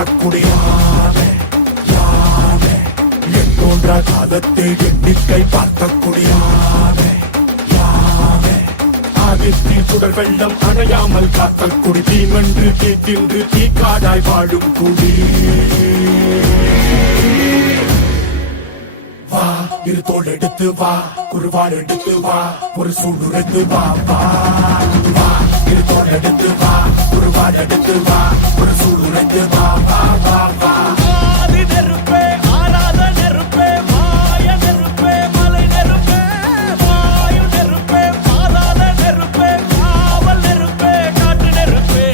காத்தக்கூடியாவே யாவே என் தோன்றா காலத்தை எண்ணிக்கை பார்க்கக்கூடியாவே யாவே ஆதித்தி சுடர் வெள்ளம் அணையாமல் காத்தக்குடி தீமென்று தீ தின்று தீக்காடாய் வாழும் குடி வா இரு தோல் எடுத்து வா குருவாள் எடுத்து வா ஒரு சூழ்நிலைத்து வா வா வா இரு தோல் எடுத்து வா குருவாள் எடுத்து வா ஒரு சூழ்நிலைத்து வா வா வா வா ஆதி நெருப்பே ஆராத நெருப்பே மாய நெருப்பே மலை நெருப்பே வாயு நெருப்பே பாதாள நெருப்பே காவல் நெருப்பே காட்டு நெருப்பே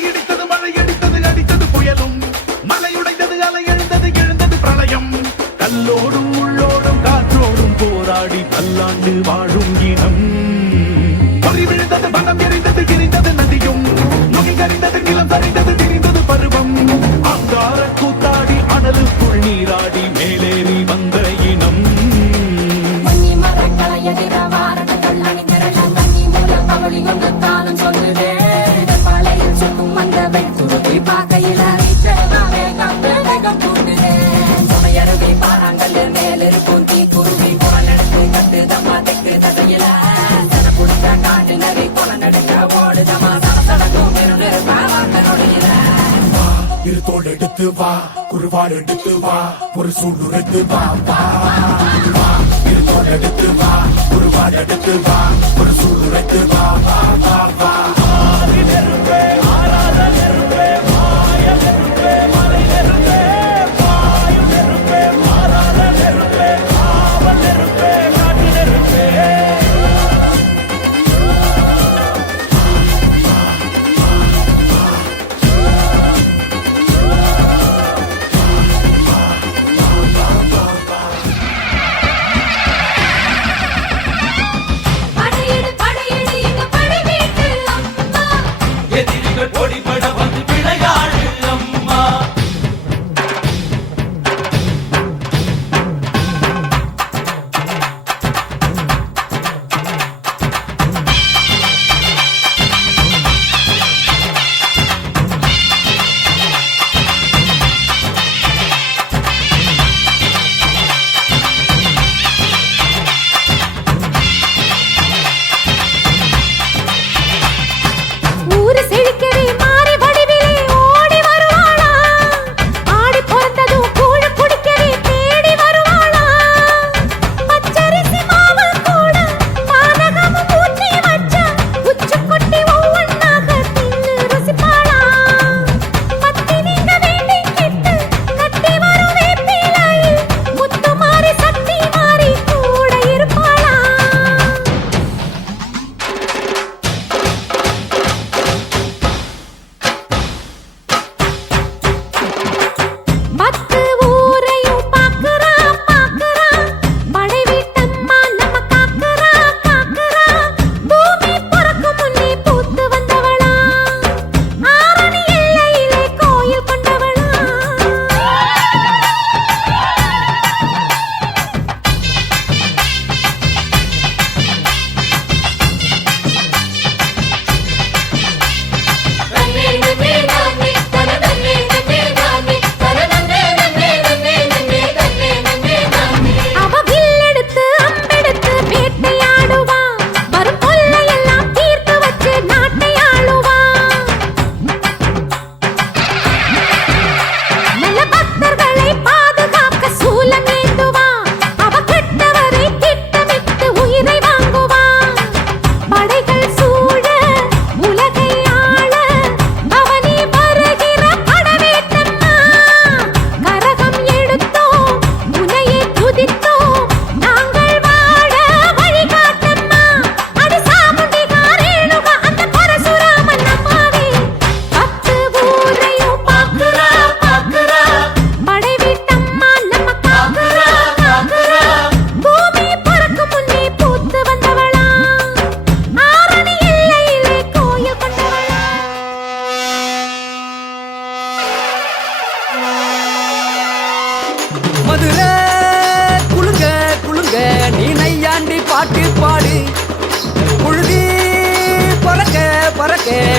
இடித்தது மழை அடித்தது அடித்தது புயலும் மலையுடைந்தது அலை எழுந்தது எழுந்தது பிரளயம் கல்லோடும் உள்ளோடும் காற்றோடும் போராடி பல்லாண்டு வாழும் இனம் பொறி விழுந்தது பணம் எரிந்தது எரிந்தது நதியும் நுகி கரிந்தது நிலம் சரிந்தது திரிந்தது பருவம் அங்கார கூத்தாடி அனலுக்குள் நீராடி மேலேறி வந்த இனம் மண்ணி மரங்களை எதிர வாரத கல்லணி திரளாம் தண்ணி மூலம் பவளி கொண்டு தானம் சொல்லுதே பாலையில் சுக்கும் அந்த வெண்குருவி பார்க்கையில வேகம் கூட்டுதே சமையருவி பாறாங்கல் மேலிருக்கும் தீ குருவி குளநடுக்கு கட்டு தம்மா தெக்கு தசையில சன புடிச்ச காட்டு நரி குளநடுக்க ஓடுதமா சடசடக்கும் நொடியில இரு தோல் எடுத்து வா குருவாள் எடுத்து வா ஒரு சூழ்நிலைத்து வா வா வா இரு தோல் எடுத்து வா குருவாள் எடுத்து வா ஒரு சூழ்நிலைத்து வா வா வா வா ஆதி நெருப்பே ஆராத நெருப்பே மாய நெருப்பே மலை நெருப்பே வாயு நெருப்பே பாதாள நெருப்பே காவல் நெருப்பே காட்டு நெருப்பே படையெடு படையெடு எங்க படை வீட்டு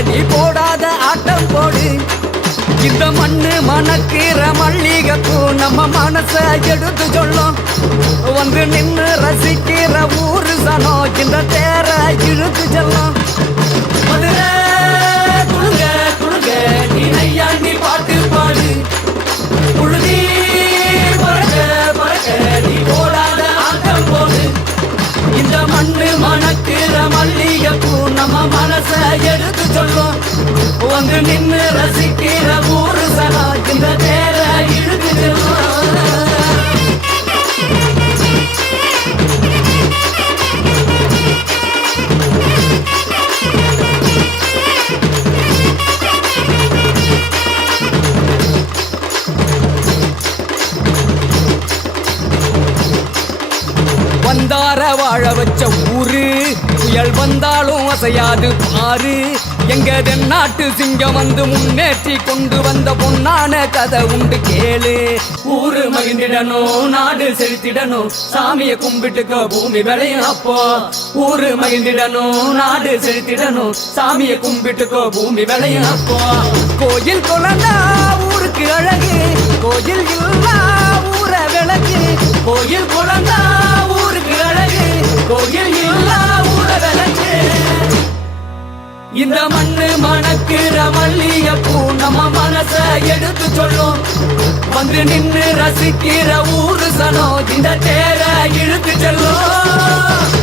நீ போடாத ஆட்டம் போடு இந்த மண்ணு மணக்கிற மல்லிகைப்பூ நம்ம மனச எடுத்து சொல்லும் வந்து நின்னு ரசிக்கிற ஊரு சனம் இந்த தேர இழுத்து செல்லும் மதுரை குழுங்க குழுங்க நீ நையாண்டி பாட்டு பாடு புழுதி பறக்க பறக்க நீ போடாத ஆட்டம் போடு இந்த மண்ணு மணக்கிற மல்லிகைப்பூ நம்ம மனச எடுத்து சொல்லும் வந்து நின்னு ரசிக்கிற ஊரு சனா இந்த தேர இழுத்து செல்லும் வந்தார வாழ வச்ச ஊரு புயல் வந்தாலும் அசையாது பாரு எங்க தென்னாட்டு சிங்கம் வந்து முன்னேற்றி கொண்டு வந்த பொன்னான கதை உண்டு கேளு ஊரு மகிழ்ந்திடணும் நாடு செலுத்திடணும் சாமியை கும்பிட்டுக்க பூமி விளையும் அப்போ ஊரு மகிழ்ந்திடணும் நாடு செலுத்திடணும் சாமியை கும்பிட்டுக்கோ பூமி விளையும் அப்போ கோயில் குழந்தா ஊருக்கு அழகு கோயில் இல்லா ஊர விளக்கு கோயில் குழந்தா ஊருக்கு அழகு கோயில் இல்லா ஊர விளக்கு இந்த மண்ணு மணக்கிற மல்லிகைப்பூ நம்ம மனச எடுத்து சொல்லும் வந்து நின்னு ரசிக்கிற ஊரு சனம் இந்த தேர இழுத்து செல்லும்